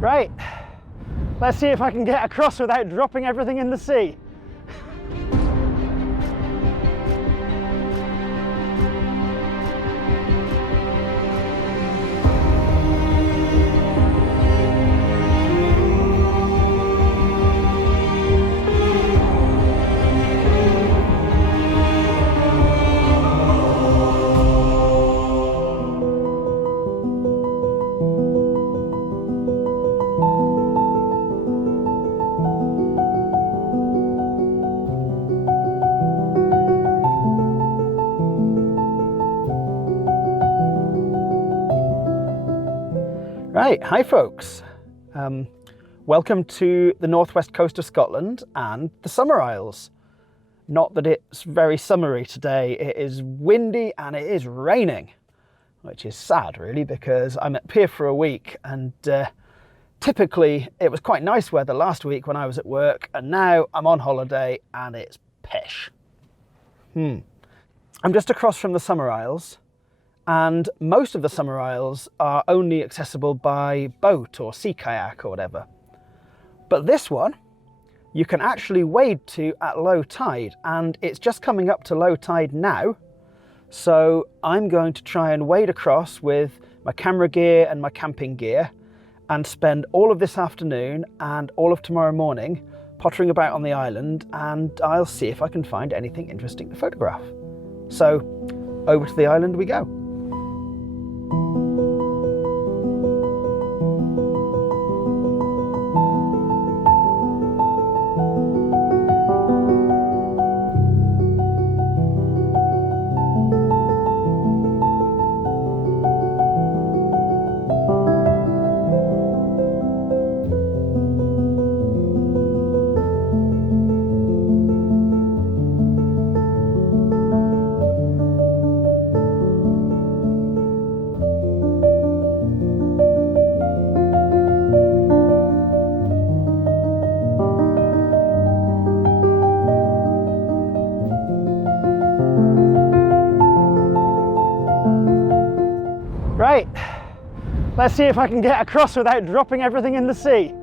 Right, let's see if I can get across without dropping everything in the sea. Right, hi folks. Welcome to the northwest coast of Scotland and the Summer Isles. Not that it's very summery today, it is windy and it is raining, which is sad really because I'm at pier for a week and typically it was quite nice weather last week when I was at work, and now I'm on holiday and it's pish. I'm just across from the Summer Isles. And most of the Summer Isles are only accessible by boat or sea kayak or whatever. But this one, you can actually wade to at low tide, and it's just coming up to low tide now. So I'm going to try and wade across with my camera gear and my camping gear and spend all of this afternoon and all of tomorrow morning pottering about on the island, and I'll see if I can find anything interesting to photograph. So over to the island we go. Right, let's see if I can get across without dropping everything in the sea.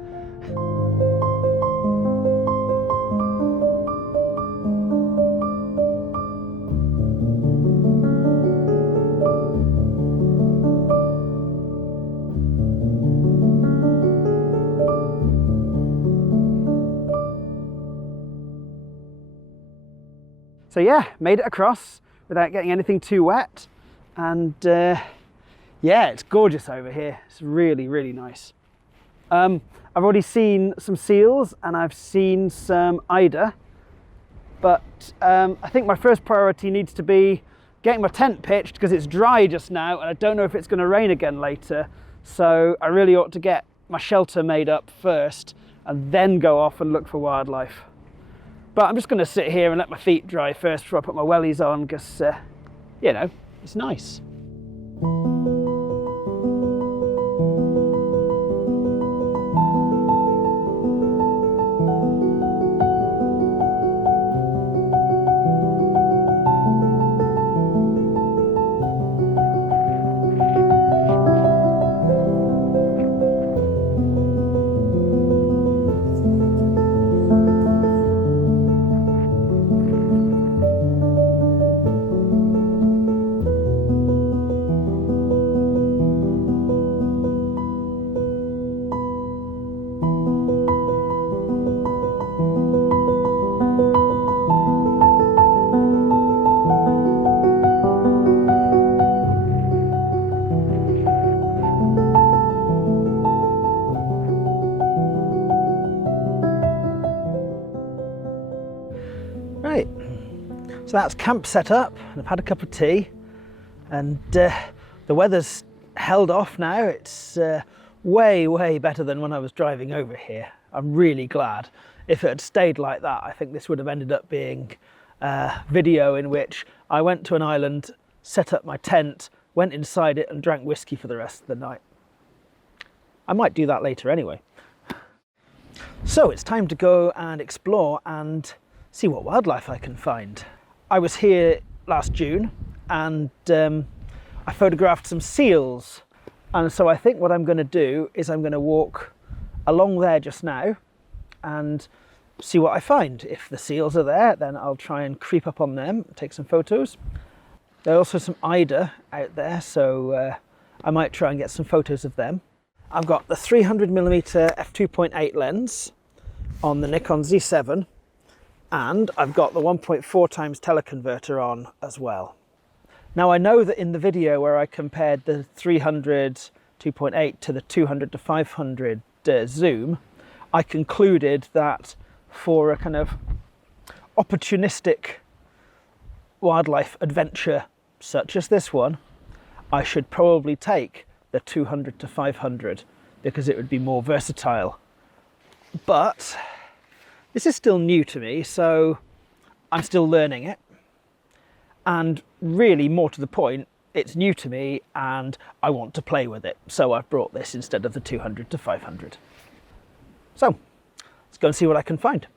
So yeah, made it across without getting anything too wet, and yeah, it's gorgeous over here. It's really, really nice. I've already seen some seals and I've seen some eider, but I think my first priority needs to be getting my tent pitched because it's dry just now and I don't know if it's going to rain again later. So I really ought to get my shelter made up first and then go off and look for wildlife. But I'm just going to sit here and let my feet dry first before I put my wellies on because, you know, it's nice. Right, so that's camp set up and I've had a cup of tea and the weather's held off now. It's way better than when I was driving over here. I'm really glad. If it had stayed like that, I think this would have ended up being a video in which I went to an island, set up my tent, went inside it and drank whiskey for the rest of the night. I might do that later anyway. So it's time to go and explore and see what wildlife I can find. I was here last June and I photographed some seals, and so I think what I'm going to do is I'm going to walk along there just now and see what I find. If the seals are there, then I'll try and creep up on them, take some photos. There are also some eider out there, so I might try and get some photos of them. I've got the 300mm f2.8 lens on the Nikon Z7, and I've got the 1.4x teleconverter on as well. Now I know that in the video where I compared the 300 2.8 to the 200 to 500 zoom, I concluded that for a kind of opportunistic wildlife adventure such as this one, I should probably take the 200 to 500 because it would be more versatile. But this is still new to me, so I'm still learning it. And really, more to the point, it's new to me and I want to play with it. So I've brought this instead of the 200 to 500. So let's go and see what I can find.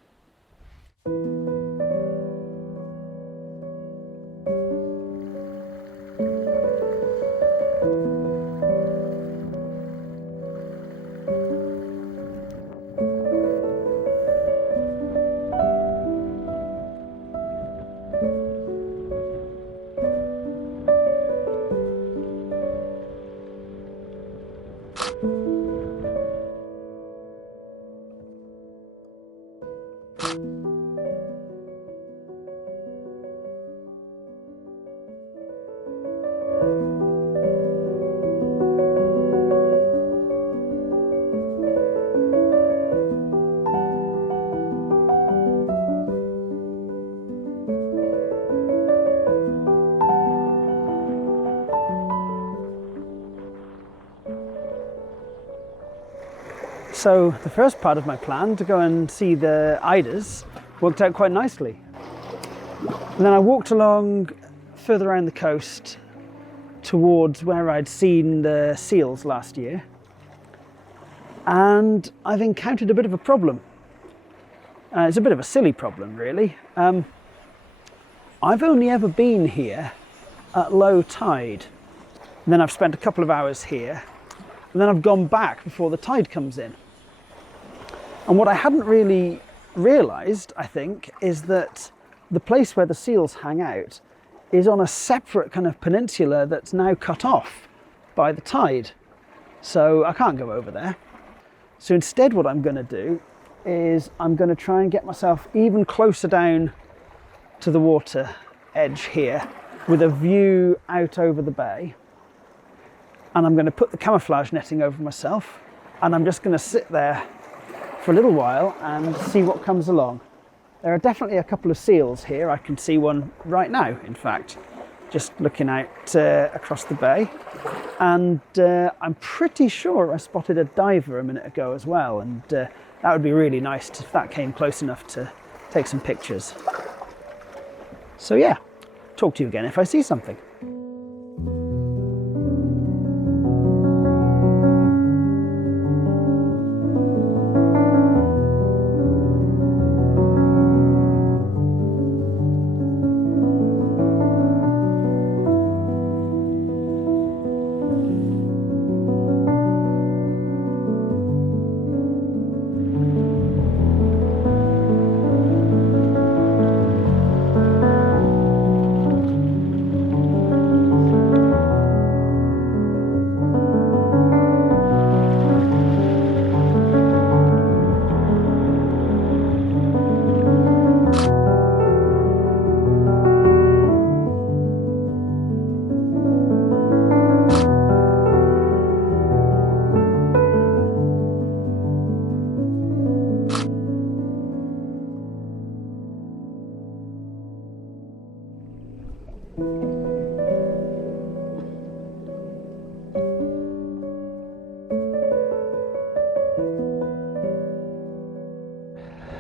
So the first part of my plan to go and see the eiders worked out quite nicely. And then I walked along further around the coast towards where I'd seen the seals last year, and I've encountered a bit of a problem. It's a bit of a silly problem, really. I've only ever been here at low tide, and then I've spent a couple of hours here, and then I've gone back before the tide comes in. And what I hadn't really realised, I think, is that the place where the seals hang out is on a separate kind of peninsula that's now cut off by the tide. So I can't go over there. So instead what I'm going to do is I'm going to try and get myself even closer down to the water edge here with a view out over the bay. And I'm going to put the camouflage netting over myself, and I'm just going to sit there for a little while and see what comes along. There are definitely a couple of seals here. I can see one right now, in fact, just looking out across the bay. And I'm pretty sure I spotted a diver a minute ago as well, and that would be really nice if that came close enough to take some pictures. So yeah, talk to you again if I see something.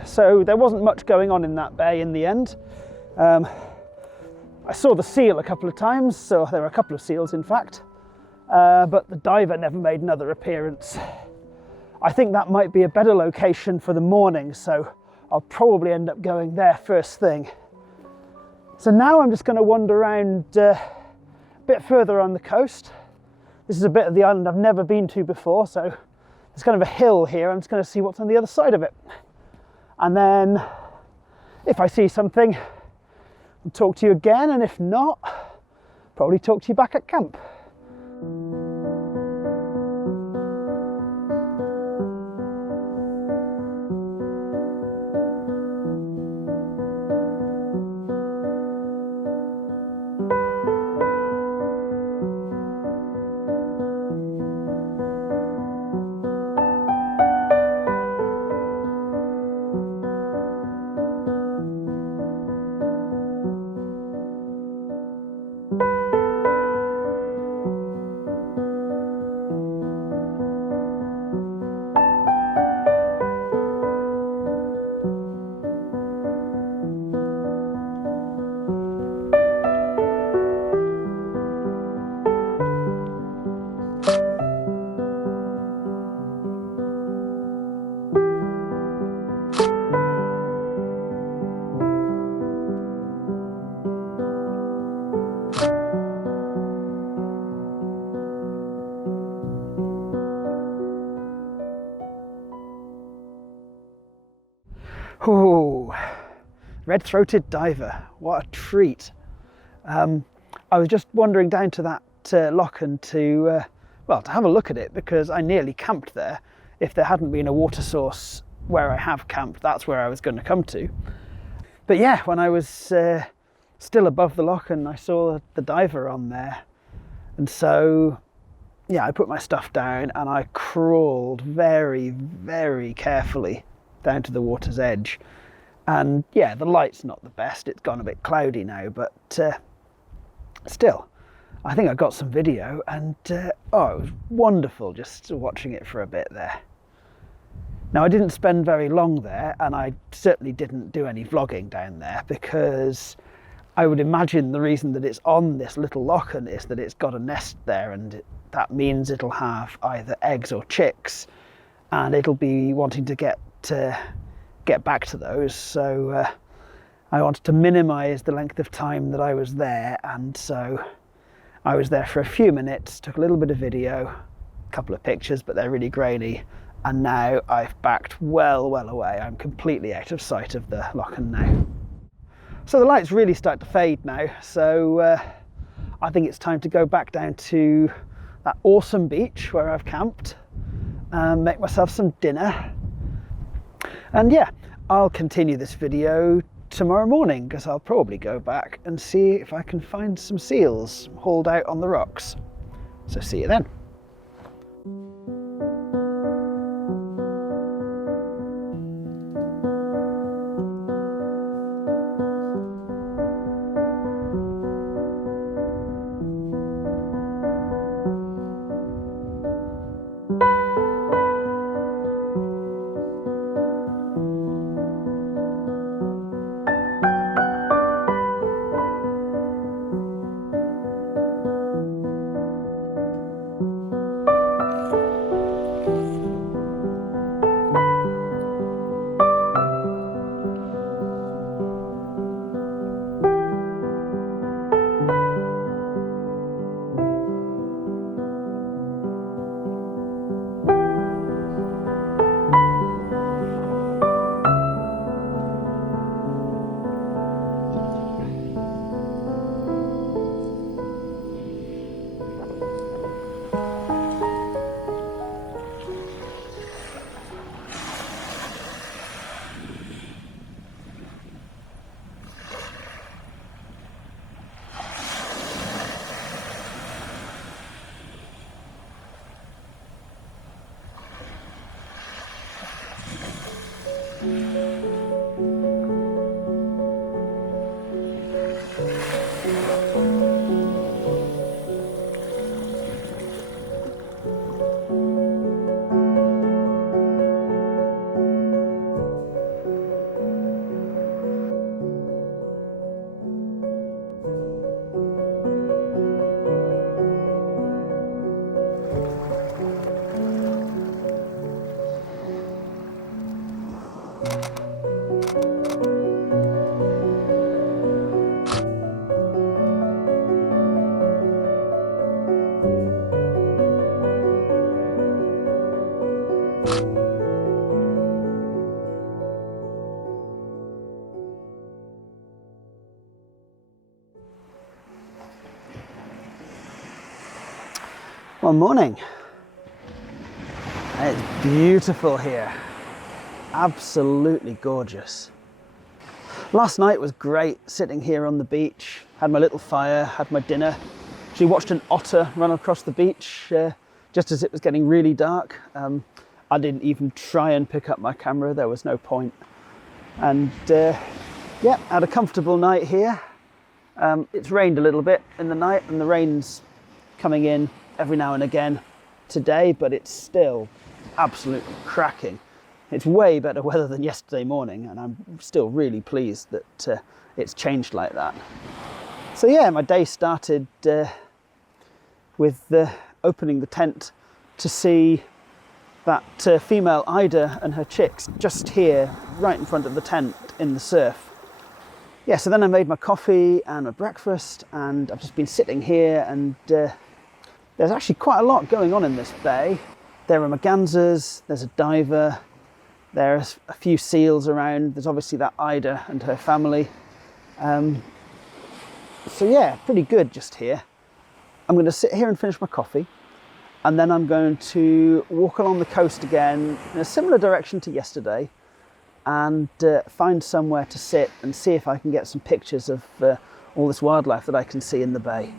So there wasn't much going on in that bay in the end. I saw the seal a couple of times, so there were a couple of seals in fact, but the diver never made another appearance. I think that might be a better location for the morning, so I'll probably end up going there first thing. So now I'm just going to wander around a bit further on the coast. This is a bit of the island I've never been to before, so there's kind of a hill here. I'm just going to see what's on the other side of it. And then if I see something, I'll talk to you again. And if not, probably talk to you back at camp. Oh, red-throated diver, what a treat. I was just wandering down to that lochen to have a look at it, because I nearly camped there. If there hadn't been a water source where I have camped, that's where I was going to come to. But yeah, when I was still above the lochen, I saw the diver on there. And so, yeah, I put my stuff down and I crawled very, very carefully down to the water's edge. And yeah, the light's not the best, it's gone a bit cloudy now, but still, I think I got some video, and it was wonderful just watching it for a bit there. Now, I didn't spend very long there, and I certainly didn't do any vlogging down there, because I would imagine the reason that it's on this little lochen is that it's got a nest there, and that means it'll have either eggs or chicks, and it'll be wanting to get back to those. So I wanted to minimize the length of time that I was there, and so I was there for a few minutes, took a little bit of video, a couple of pictures, but they're really grainy, and now I've backed well away. I'm completely out of sight of the lochen now. So the lights really start to fade now, so I think it's time to go back down to that awesome beach where I've camped and make myself some dinner. And yeah, I'll continue this video tomorrow morning, because I'll probably go back and see if I can find some seals hauled out on the rocks. So see you then. Well, morning. It's beautiful here. Absolutely gorgeous. Last night was great, sitting here on the beach, had my little fire, had my dinner. Actually watched an otter run across the beach just as it was getting really dark. I didn't even try and pick up my camera, there was no point. And yeah, had a comfortable night here. It's rained a little bit in the night, and the rain's coming in every now and again today, but it's still absolutely cracking. It's way better weather than yesterday morning, and I'm still really pleased that it's changed like that. So yeah, my day started with opening the tent to see that female eider and her chicks just here, right in front of the tent in the surf. Yeah, so then I made my coffee and my breakfast, and I've just been sitting here, and there's actually quite a lot going on in this bay. There are mergansers, there's a diver, there's a few seals around, there's obviously that eider and her family. So yeah, pretty good just here. I'm going to sit here and finish my coffee, and then I'm going to walk along the coast again in a similar direction to yesterday, and find somewhere to sit and see if I can get some pictures of all this wildlife that I can see in the bay.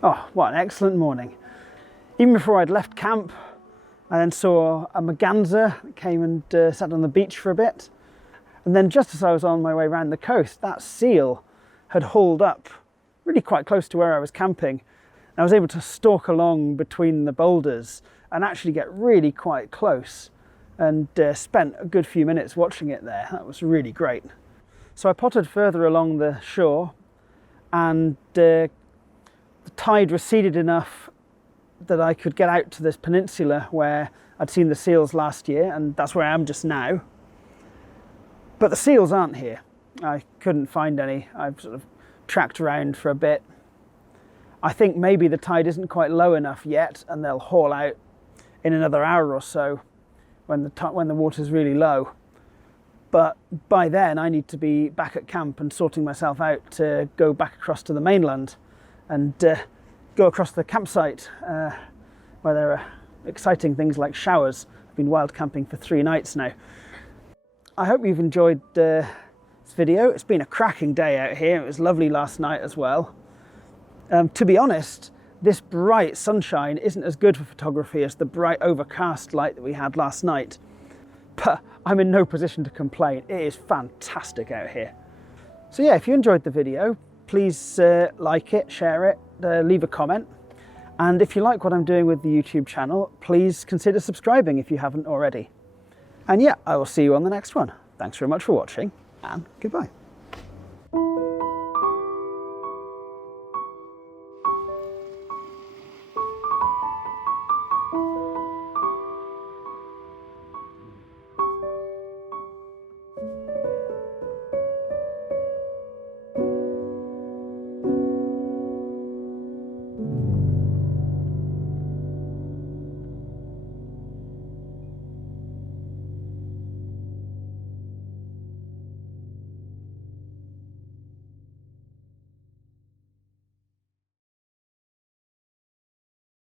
Oh, what an excellent morning. Even before I'd left camp, I then saw a merganser that came and sat on the beach for a bit. And then just as I was on my way around the coast, that seal had hauled up really quite close to where I was camping. I was able to stalk along between the boulders and actually get really quite close, and spent a good few minutes watching it there. That was really great. So I potted further along the shore, and the tide receded enough that I could get out to this peninsula where I'd seen the seals last year, and that's where I am just now. But the seals aren't here. I couldn't find any. I've sort of tracked around for a bit. I think maybe the tide isn't quite low enough yet, and they'll haul out in another hour or so when the water's really low. But by then I need to be back at camp and sorting myself out to go back across to the mainland and go across the campsite where there are exciting things like showers. I've been wild camping for 3 nights now. I hope you've enjoyed this video. It's been a cracking day out here. It was lovely last night as well. To be honest, this bright sunshine isn't as good for photography as the bright overcast light that we had last night. But I'm in no position to complain. It is fantastic out here. So yeah, if you enjoyed the video, please like it, share it, leave a comment. And if you like what I'm doing with the YouTube channel, please consider subscribing if you haven't already. And yeah, I will see you on the next one. Thanks very much for watching, and goodbye.